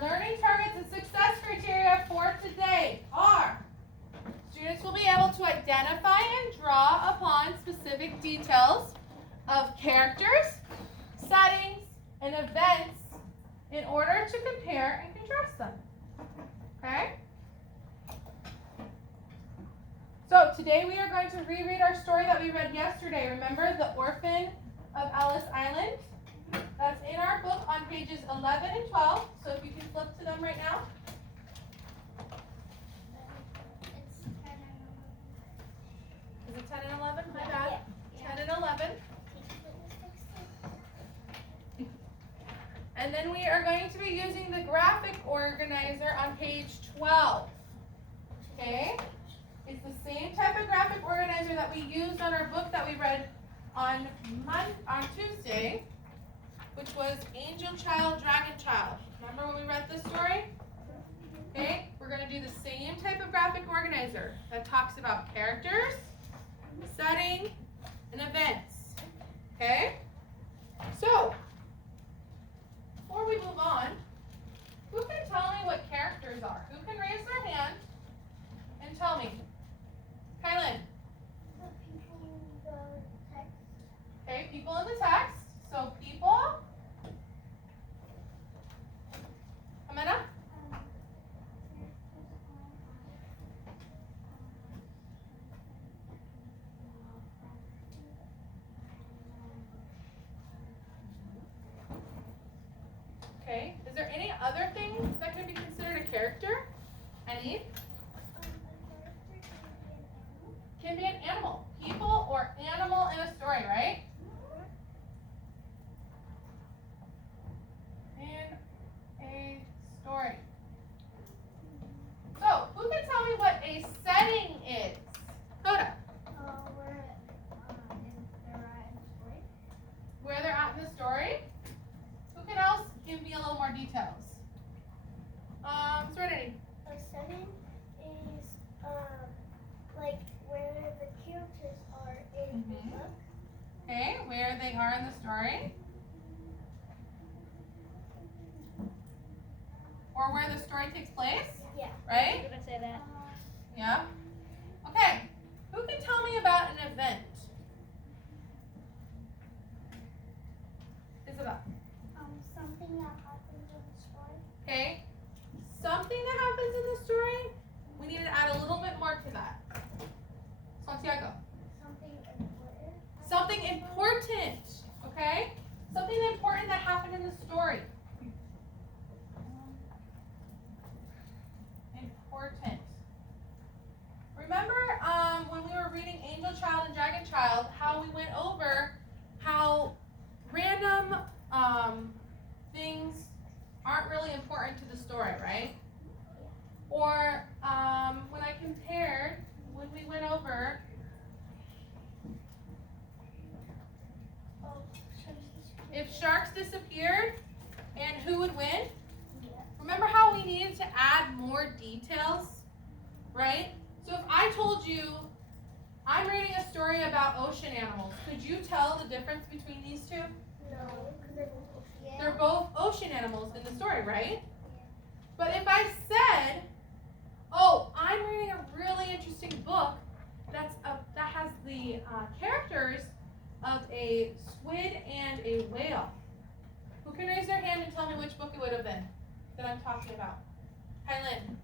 learning targets and success criteria for today are: students will be able to identify and draw upon specific details of characters, settings, and events in order to compare and contrast them. Okay? So today we are going to reread our story that we read yesterday. Remember, The Orphan of Ellis Island? That's in our book on pages 11 and 12. So if you can flip to them right now. Is it 10 and 11? My bad. Yeah. 10 and 11. And then we are going to be using the graphic organizer on page 12. Okay? It's the same type of graphic organizer that we used on our book that we read on Tuesday, which was Angel Child, Dragon Child. Remember when we read this story? Okay? We're going to do the same type of graphic organizer that talks about characters, setting, and events. Okay? So, before we move on, who can tell me what characters are? Who can raise their hand and tell me? Kylan. The people in the text. Okay, people in the text. So people. Amanda? Okay. Is there any other things that could be considered a character? Any? Can be an animal. People or animal in a story, right? In a story. So, who can tell me what a setting is? Coda. Where they're at in the story. Who can else give me a little more details? Serenity. A setting is like where the characters are in the book. Okay, where they are in the story. Or where the story takes place. Yeah. Right? I'm gonna say that. Yeah. Okay. Who can tell me about an event? Isabel. Something that happens in the story. Okay. Something that happens in the story. We need to add a little bit more to that. Santiago. Something important. Something important. Okay? Something important that happened in the story. Important. Remember when we were reading Angel Child and Dragon Child, how we went over how random things aren't really important to the story, right? Or when I compared, when we went over, if sharks disappeared and who would win? Remember how we needed to add more details, right? So if I told you, I'm reading a story about ocean animals, could you tell the difference between these two? No, because They're both ocean animals in the story, right? But if I said, oh, I'm reading a really interesting book that has the characters of a squid and a whale, who can raise their hand and tell me which book it would have been that I'm talking about? Kylan.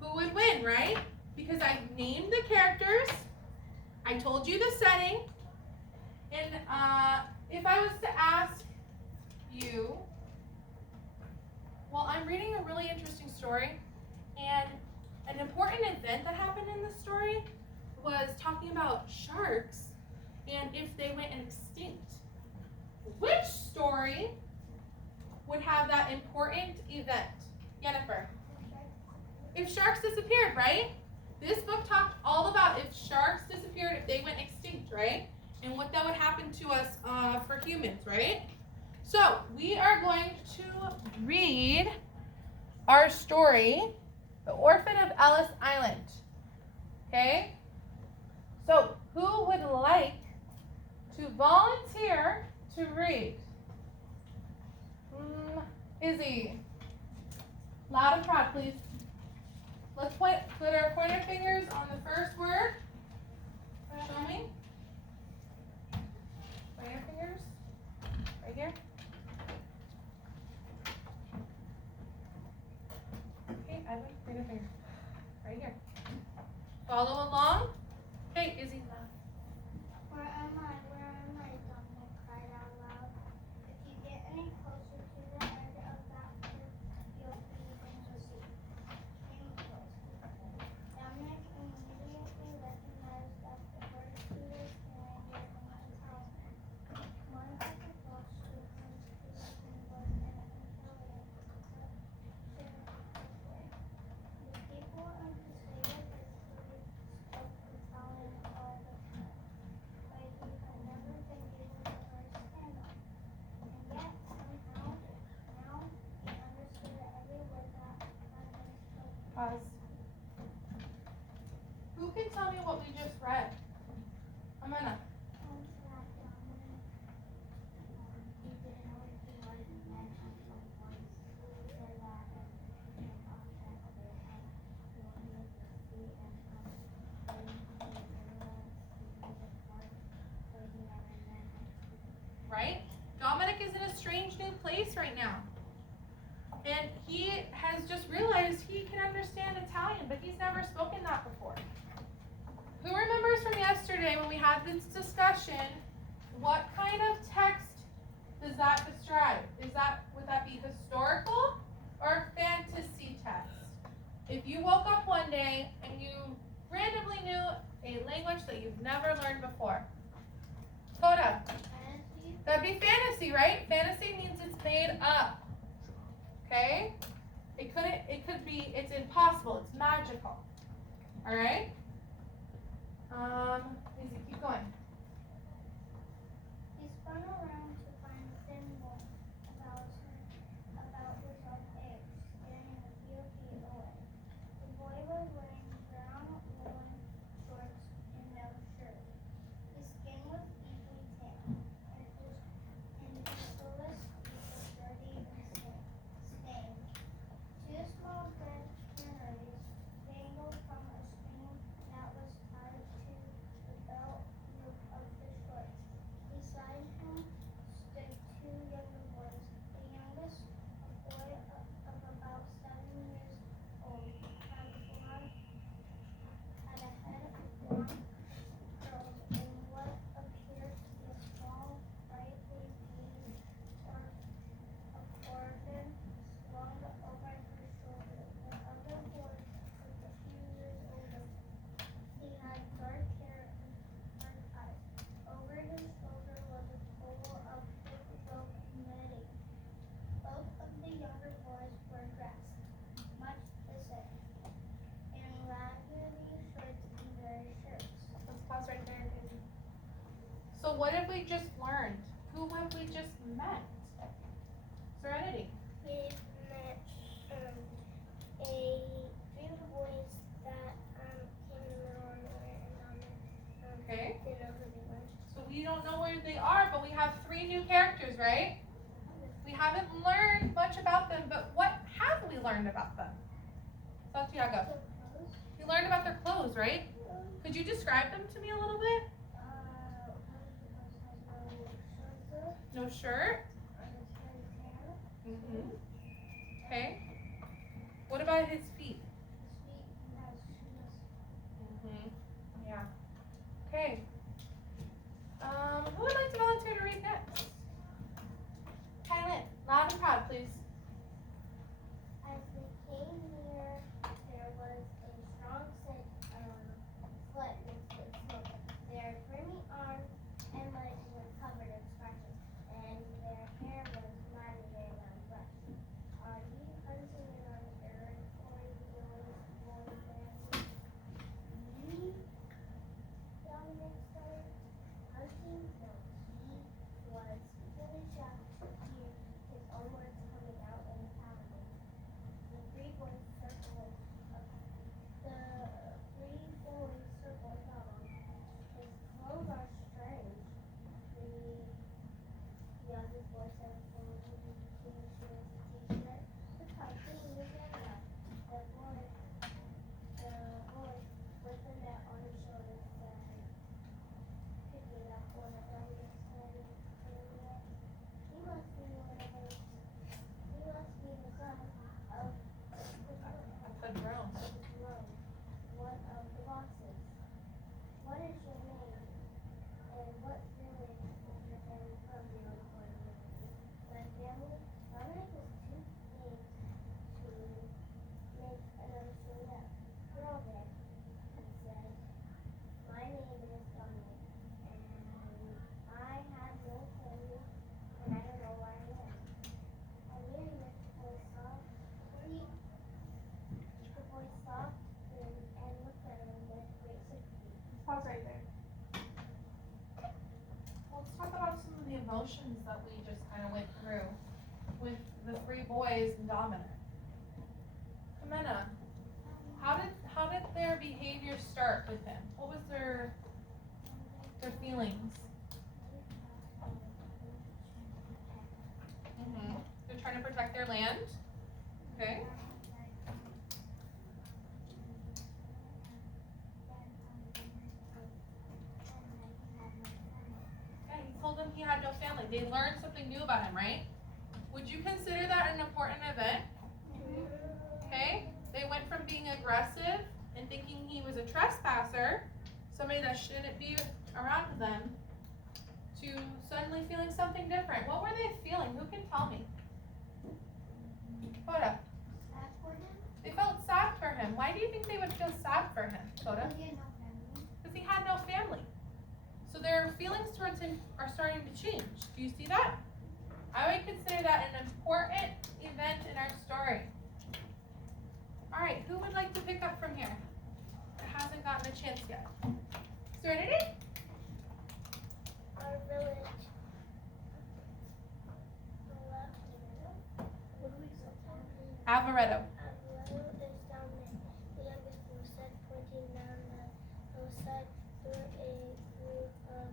Who would win, right? Because I named the characters, I told you the setting, and if I was to ask you, well, I'm reading a really interesting story, and an important event that happened in the story was talking about sharks and if they went extinct. Which story would have that important event? Jennifer. If sharks disappeared, right? This book talked all about if sharks disappeared, if they went extinct, right? And what that would happen to us for humans, right? So we are going to read our story, The Orphan of Ellis Island. Okay? So who would like to volunteer to read? Izzy. Loud and proud, please. Let's put our pointer fingers on the first word. Show me. Pointer fingers. Right here. Okay, Edwin, pointer finger. Right here. Follow along. Okay, Izzy. Where am I? Dominic cried out loud. If you get any closer to the edge of that cliff, you'll be in the sea. Came close. Dominic immediately recognized that the bird he was staring at was his husband. Monica thought she was was an intelligent, the people of the state of Italy spoke Italian all the time, but he had never been able to understand them. And yet, somehow, now he understood every word that had been spoken. Pause. Who can tell me what we just read? Amanda. Right? Dominic is in a strange new place right now. And he has just realized he can understand Italian, but he's never spoken that before. Who remembers from yesterday when we had this discussion, what kind of text does that describe? Would that be historical or fantasy text? If you woke up one day and you randomly knew a language that you've never learned before. Coda. That'd be fantasy, right? Fantasy means it's made up. Okay? It's impossible, it's magical. Alright? Easy, keep going. He spun around to find a thin wool about his own eggs, standing a few feet away. The boy was wearing brown woolen shorts and no shirt. His skin was deeply tan, and his fullest feet were dirty and stained. Two small red canaries dangled from a string that was tied to the belt loop of his shorts. Beside him stood two younger boys. The youngest, a boy of about 7 years old, had a head of blonde curls and what appeared to be a small, brightly beaded organ slung over his shoulder. The other boy was a few years older. He had dark hair and dark eyes. Over his shoulder was a pole of thick silk netting. Both of the younger boys were dressed much the same, in raggedy shorts and gray shirts. Let's pause right there. So what have we just learned? Who have we just met? Serenity. We met a few of the boys that came in the wrong way and Okay. didn't know who they were. So we don't know where they are, but we have 3 new characters, right? We haven't learned much about them, but what have we learned about them? Santiago. You learned about their clothes, right? Could you describe them to me a little bit? No shirt. Mm-hmm. Okay. What about his feet? Mm-hmm. Yeah. Okay. Who would like to volunteer to read next? Kylan, loud and proud, please. As they came near, there was a strong sled with smoke. Their creamy arms and legs were covered in scratches, and their hair was matted in a brush. Are you hunting on an errand for yours, boy Danny? Me? Dominic started. Hunting? No, he was fully shocked to hear his own words coming emotions that we just kind of went through with the 3 boys and Dominic. Jimena, how did their behavior start with him? What was their feelings? They're trying to protect their land. Okay. Yeah, he told them he had no family. They learned something new about him, right? Would you consider that an important event? Okay. They went from being aggressive and thinking he was a trespasser, somebody that shouldn't be around them, to suddenly feeling something different. What were they feeling? Who can tell me? Coda. Sad for him? They felt sad for him. Why do you think they would feel sad for him, Coda? He had no family. Because he had no family. So their feelings towards him are starting to change. Do you see that? I would consider that an important event in our story. All right, who would like to pick up from here? That hasn't gotten a chance yet. Serenity? Our village. Alvaretto. Alvaretto is down there. The youngest was said, pointing down the hillside through a group of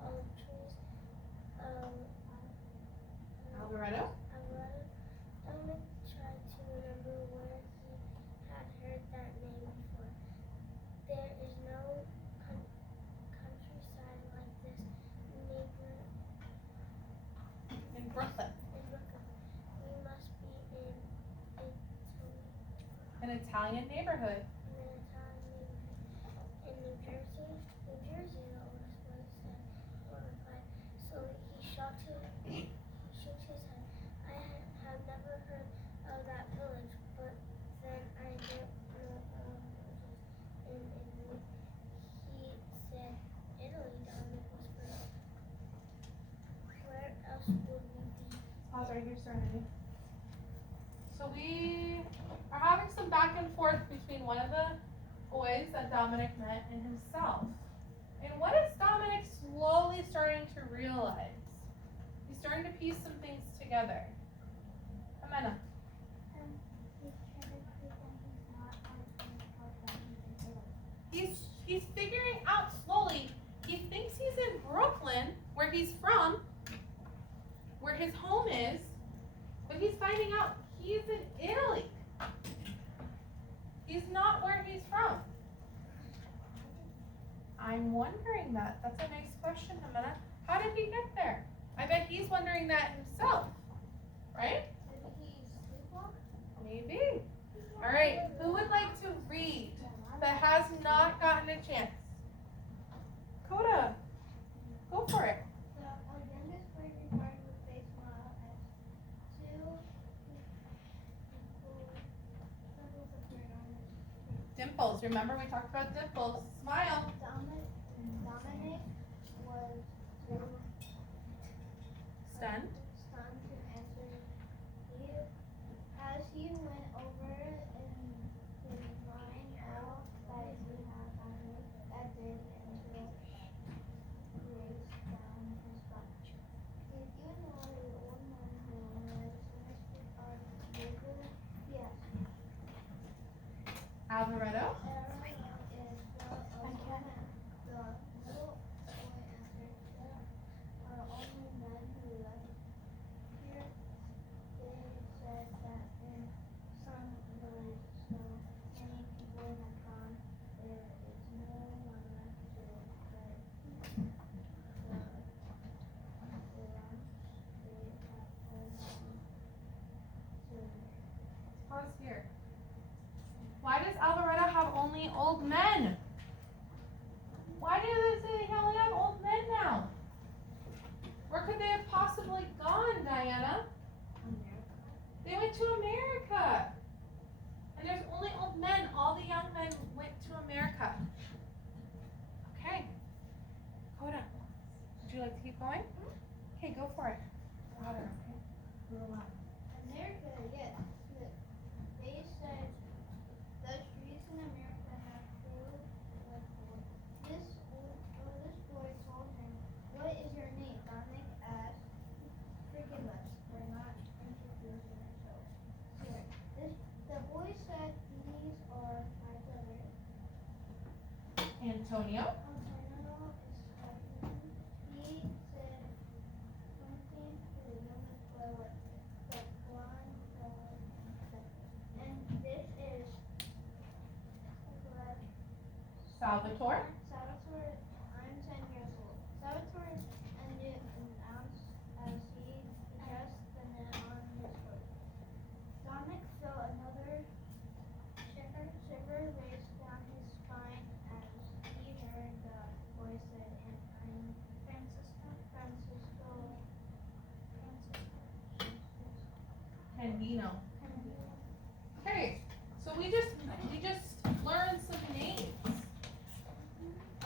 olive trees. Alvaretto? Alvaretto. Dominic tried to remember where he had heard that name before. There is no countryside like this neighbor In Brooklyn. in Brooklyn. We must be in Italy. An Italian neighborhood. In an Italian neighborhood. In New Jersey? New Jersey, the oldest boy said, or replied. Slowly he shook his head. I have never heard of that village, but then I don't know villages in Italy. He said, Italy, Dominic whispered. Where else would we be? Pause right here, Serenity. So we are having some back and forth between one of the boys that Dominic met and himself. And what is Dominic slowly starting to realize? He's starting to piece some things together. Jimena. He's figuring out slowly. He thinks he's in Brooklyn, where he's from, where his home is, but he's finding out he's in Italy. He's not where he's from. I'm wondering that. That's a nice question, Jimena. How did he get there? I bet he's wondering that himself, right? Maybe. All right, who would like to read that has not gotten a chance? Coda, go for it. So our youngest boy replied with a smile as two dimples appeared on his face. Dimples. Remember we talked about dimples. Smile. Dominic was too Stunned. stunned to answer. As he went over in his mind all that he had heard that day until grace down his back. Did you know the old man who was finished with our labor? Yes. Alvaretto. Aaron is the old man. The little boy answered, there are only men who live here. They said that in some villages, so many people have gone, there is no one left to guard the lamps they have hold on to. Pause here. Why does Alvaretto have only old men? Why do they say they only have old men now? Where could they have possibly gone, Diana? They went to America. And there's only old men. All the young men went to America. Okay. Coda, would you like to keep going? Okay, go for it. Louder, okay? Real loud. America, yes. They said the streets in America have filled with gold. This boy told him, "What is your name?" Dominic asked. Antonio. Antonio is talking. He said something to the youngest boy with blonde hair. And this is what Salvatore. Salvatore. I'm 10 years old. Salvatore ended announced as he pressed the net on his foot. Dominic felt another shiver race down his spine as he heard the voice said, and I'm Francisco. Canino. Okay, so we just learned some names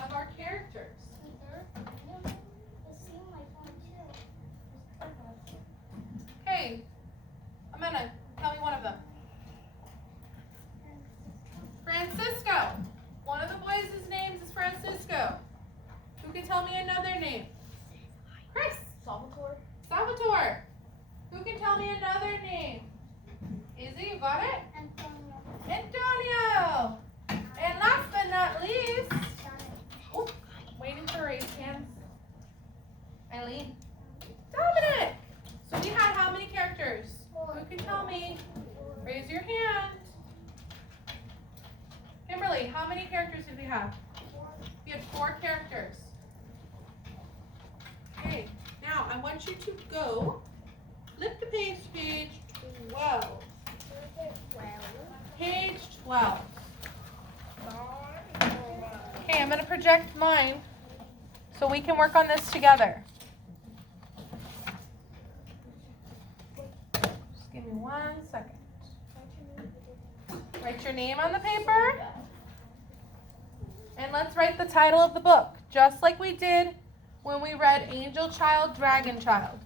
of our characters. It seemed like one too. Okay, Amanda, tell me one of them. Francisco. One of the boys' names is Francisco. Who can tell me another name? Chris. Salvatore. Salvatore. Who can tell me another name? Izzy, you got it? Antonio. Antonio. And last but not least, oh, waiting for raised hands. Eileen. Dominic. So we had how many characters? Who can tell me? Raise your hand. Kimberly, how many characters did we have? We had 4 characters. Okay, now I want you to go, flip the page to page 12. Page 12. Okay, I'm going to project mine so we can work on this together. Just give me 1 second. Write your name on the paper. And let's write the title of the book, just like we did when we read Angel Child, Dragon Child.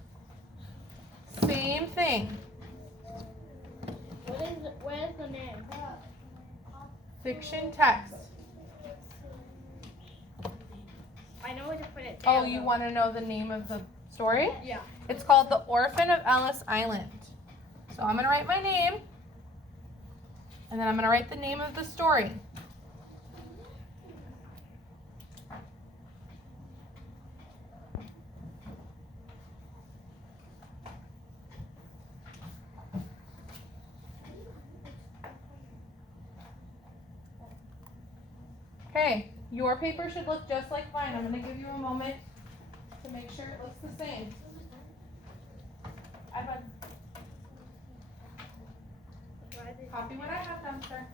Same thing. What is the name? Fiction text. I know where to put it Oh, down. you want to know the name of the story? Yeah. It's called The Orphan of Ellis Island. So I'm going to write my name, and then I'm going to write the name of the story. Okay, your paper should look just like mine. I'm going to give you a moment to make sure it looks the same. Evan, copy what I have done, sir.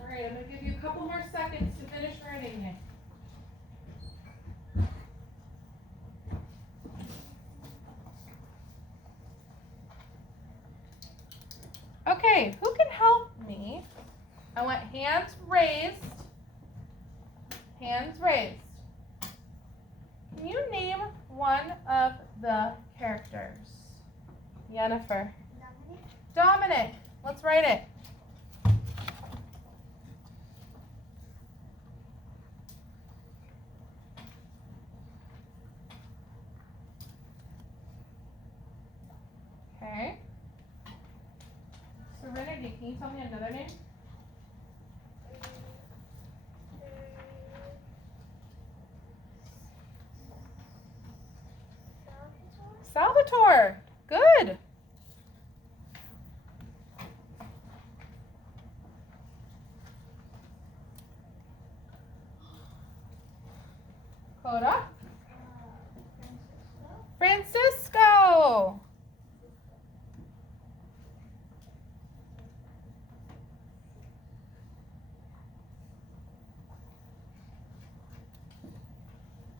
Alright, I'm going to give you a couple more seconds to finish writing it. Okay, who can help me? I want hands raised. Hands raised. Can you name one of the characters? Yennefer. Dominic. Let's write it. Okay. Serenity, can you tell me another name? Salvatore. Good. Coda. Francisco.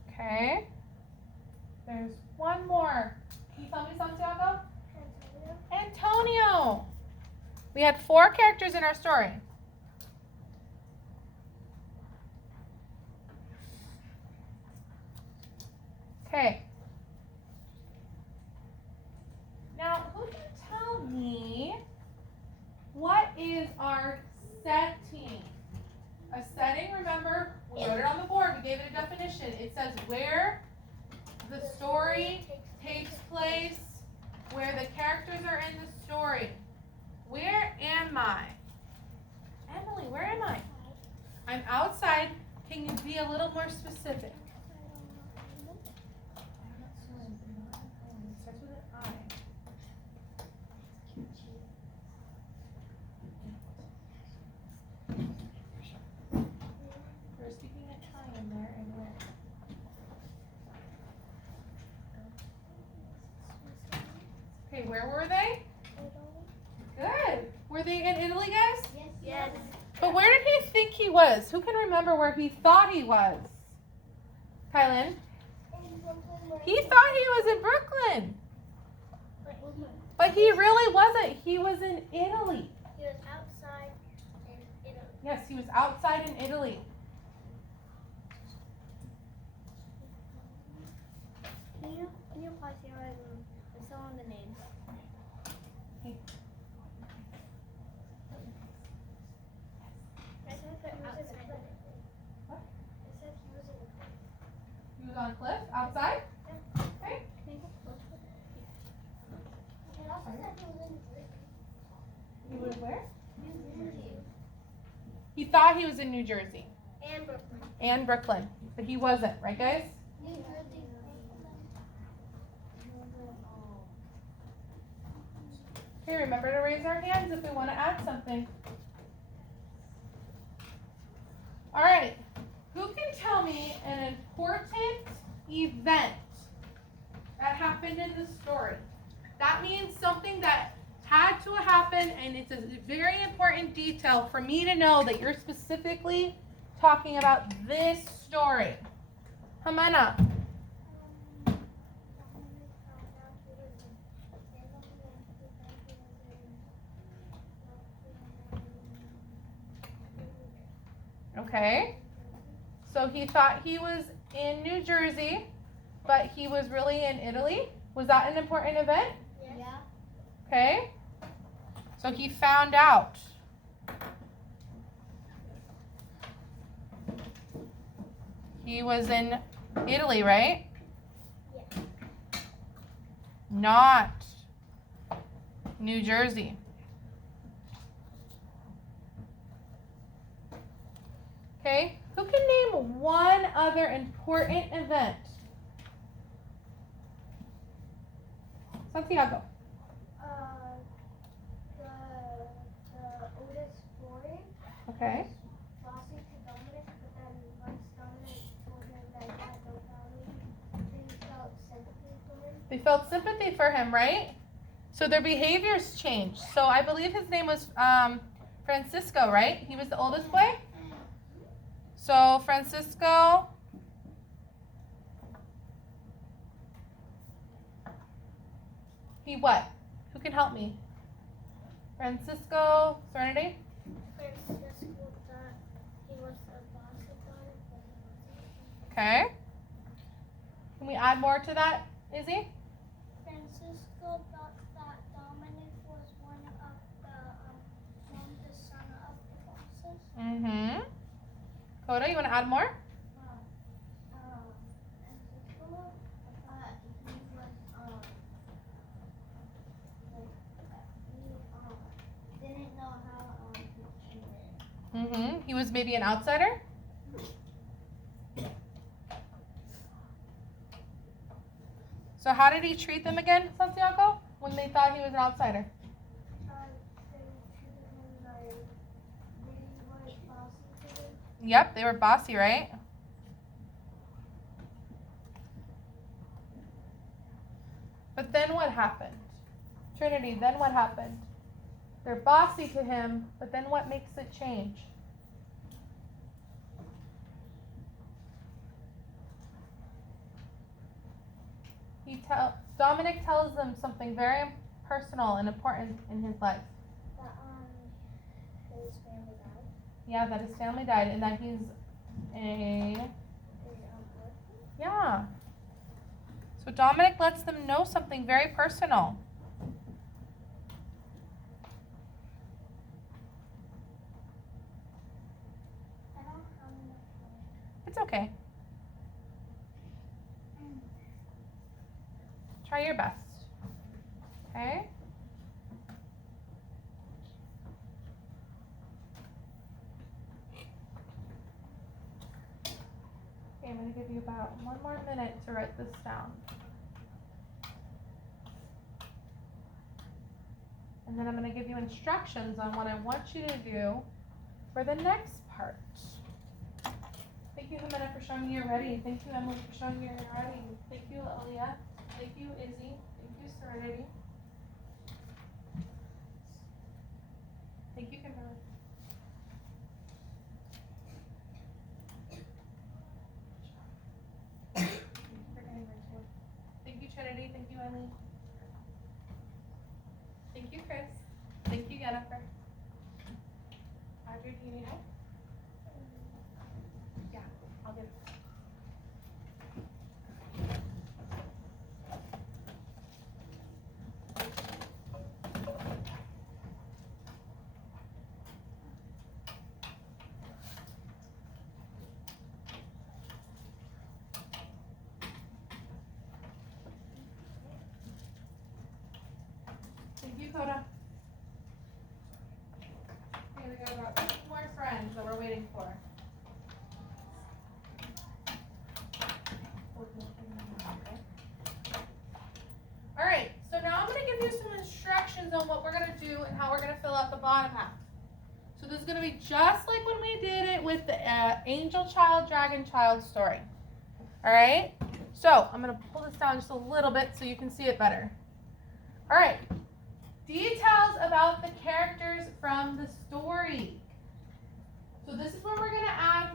Okay. There's one more. Can you tell me Santiago? Antonio. We had 4 characters in our story. Okay. A setting, remember, we wrote it on the board, we gave it a definition. It says where the story takes place, where the characters are in the story. Where am I? Emily, where am I? I'm outside. Can you be a little more specific? It starts with an I. We're sticking a tie in there and where? Okay, where were they? Good. Were they in Italy, guys? Yes. But where did he think he was? Who can remember where he thought he was? Kylan? He thought he was in Brooklyn. But he really wasn't. He was in Italy. He was outside in Italy. Yes, he was outside in Italy. Can you pause here and fill in the names? Okay. I said that he was in Italy. What? I said he was in Italy. He was on a cliff outside? Okay. It also said he was in Jersey. He was where? New Jersey. He thought he was in New Jersey And Brooklyn. and Brooklyn, but he wasn't, right, guys? New Jersey. Okay, remember to raise our hands if we want to add something. All right, who can tell me an important event that happened in the story? That means something that had to happen, and it's a very important detail for me to know that you're specifically talking about this story. Jimena. Okay. So he thought he was in New Jersey, but he was really in Italy. Was that an important event? Yeah. Okay. So he found out. He was in Italy, right? Yeah. Not New Jersey. Okay. Who can name one other important event? Santiago. The oldest boy Okay. was bossy to Dominic, but then once Dominic told him that he had no family, they felt sympathy for him. They felt sympathy for him, right? So their behaviors changed. So I believe his name was Francisco, right? He was the oldest boy? So Francisco. He what? Who can help me? Francisco Serenity? Francisco thought he was a bossy boy, but he wasn't. Okay. Can we add more to that, Izzy? Francisco thought that Dominic was one of the son of the bosses. Mm-hmm. Coda, you want to add more? Francisco thought he didn't know how he treated. Mm-hmm. He was maybe an outsider? So how did he treat them again, Santiago, when they thought he was an outsider? They treated him like they were bossy to him. Yep, they were bossy, right? But then what happened? Trinity, then what happened? They're bossy to him, but then what makes it change? Dominic tells them something very personal and important in his life. That his family died. Yeah, that his family died and that he's a... Yeah. So Dominic lets them know something very personal. And It's okay. Try your best. Okay? Okay, I'm going to give you about 1 more minute to write this down. And then I'm going to give you instructions on what I want you to do for the next part. Thank you, Jimena, for showing me you're ready. Thank you, Emily, for showing me you're ready. Thank you, Aaliyah. Thank you, Izzy. Thank you, Serenity. Thank you, Kimberly. Thank you, Trinity. Thank you, Eileen. Thank you, Chris. Thank you, Jennifer. Audrey, do you need help? Yeah, I'll get it. Thank you, Coda. Okay, we got about 2 more friends that we're waiting for. All right, so now I'm going to give you some instructions on what we're going to do and how we're going to fill out the bottom half. So this is going to be just like when we did it with the angel child, dragon child story. All right, so I'm going to pull this down just a little bit so you can see it better. All right, details about the characters from the story. So this is where we're going to add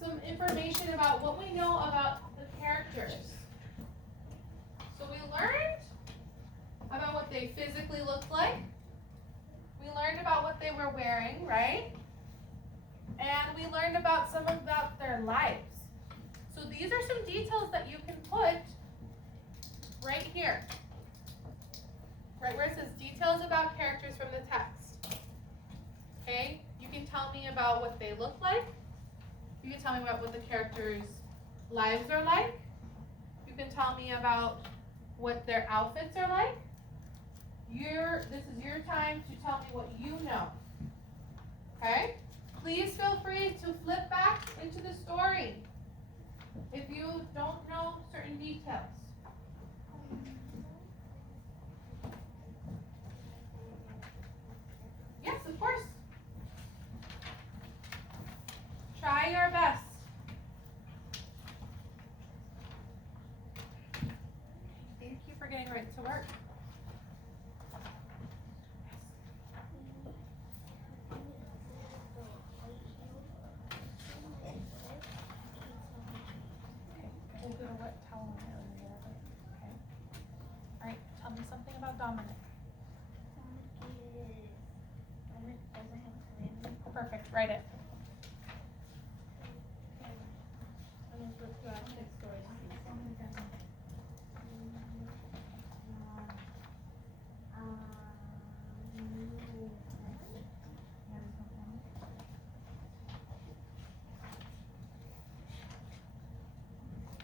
some information about what we know about the characters. So we learned about what they physically looked like. We learned about what they were wearing, right? And we learned about some about their lives. So these are some details that you can put right here. Right where it says details about characters from the text. Okay? You can tell me about what they look like. You can tell me about what the characters' lives are like. You can tell me about what their outfits are like. This is your time to tell me what you know. Okay? Please feel free to flip back into the story if you don't know certain details. Yes, of course. Try your best. Thank you for getting right to work. We'll go to what towel area. Okay. All right, tell me something about Dominic. Perfect, write it.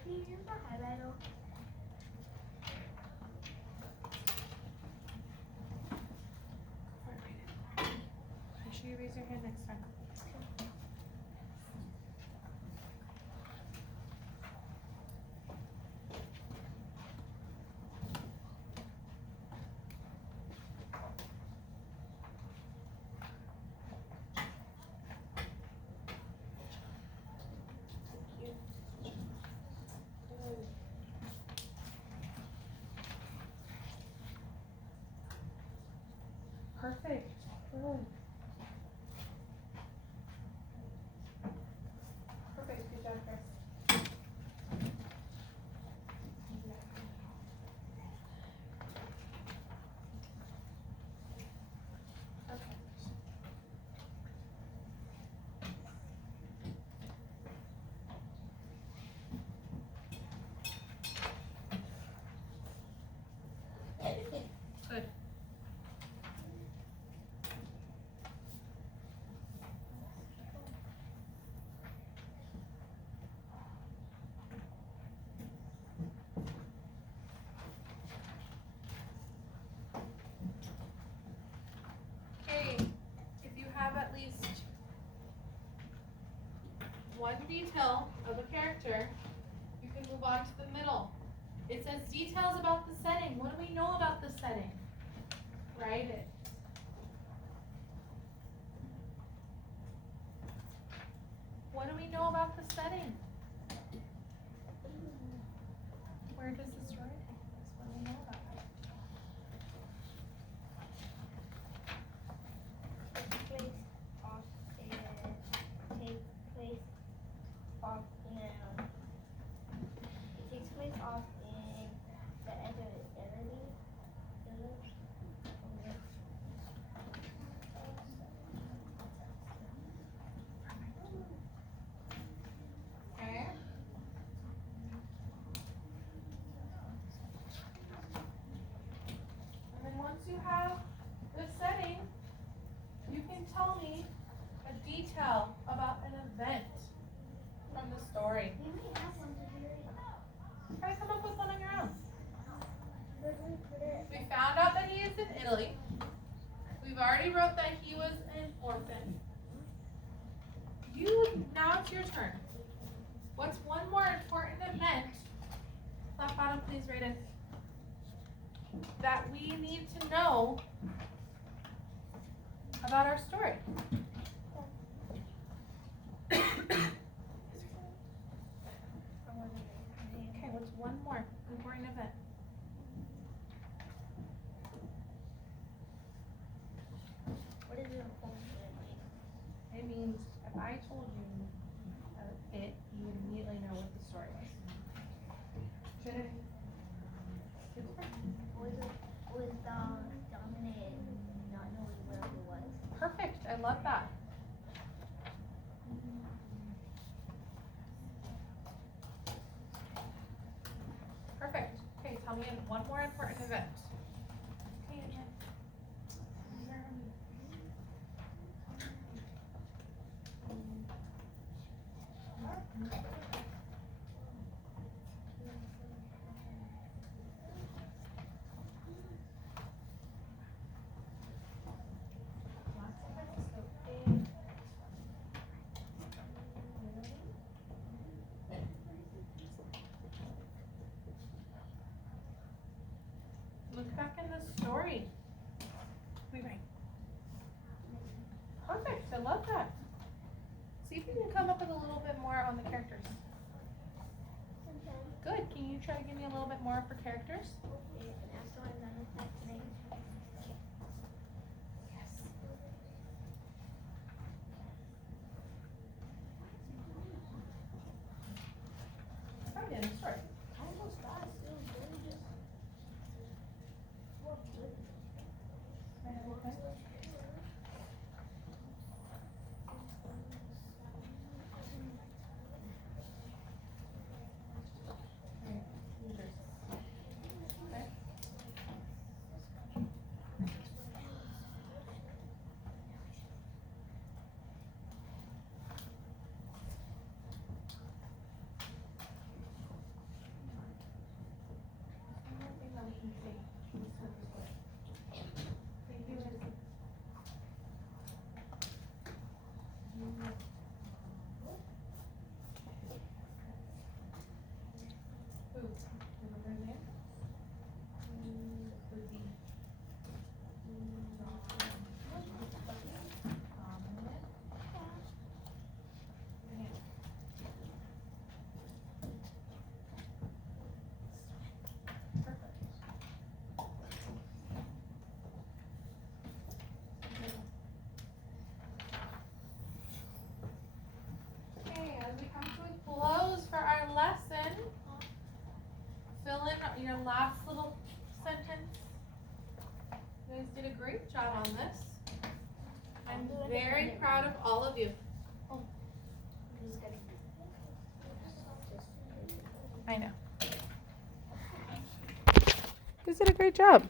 Can you use the highlighter? Make sure you raise your hand next time. Perfect. Good. Perfect. Good job, Chris. Okay. Good. one detail of a character, you can move on to the middle. It says details about the setting. What do we know about the setting? Write it. What do we know about the setting? Where does the story take place? What do we know about it? Takes place off in the edge of Italy. Okay. And then once you have the setting, you can tell me a detail about an event from the story. We might have one to do it. Try to come up with one on your own. Where do we put it? We found out that he is in Italy. We've already wrote that he was an orphan. Now it's your turn. What's one more important event, left bottom please write it, that we need to know about our story? Okay, what's one more important event? What is it called? It means if I told you it, you would immediately know what the story was. Should it? Was Dominic not knowing where he was? Perfect. I love that. Perfect. Okay, tell me one more important event. Okay, Jen. Look back in the story. Rewrite. Perfect. I love that. See if you can come up with a little bit more on the characters. Good. Can you try to give me a little bit more for characters? Yes. Try again. Sorry. Your last little sentence. You guys did a great job on this. I'm very proud of all of you. I know. You did a great job.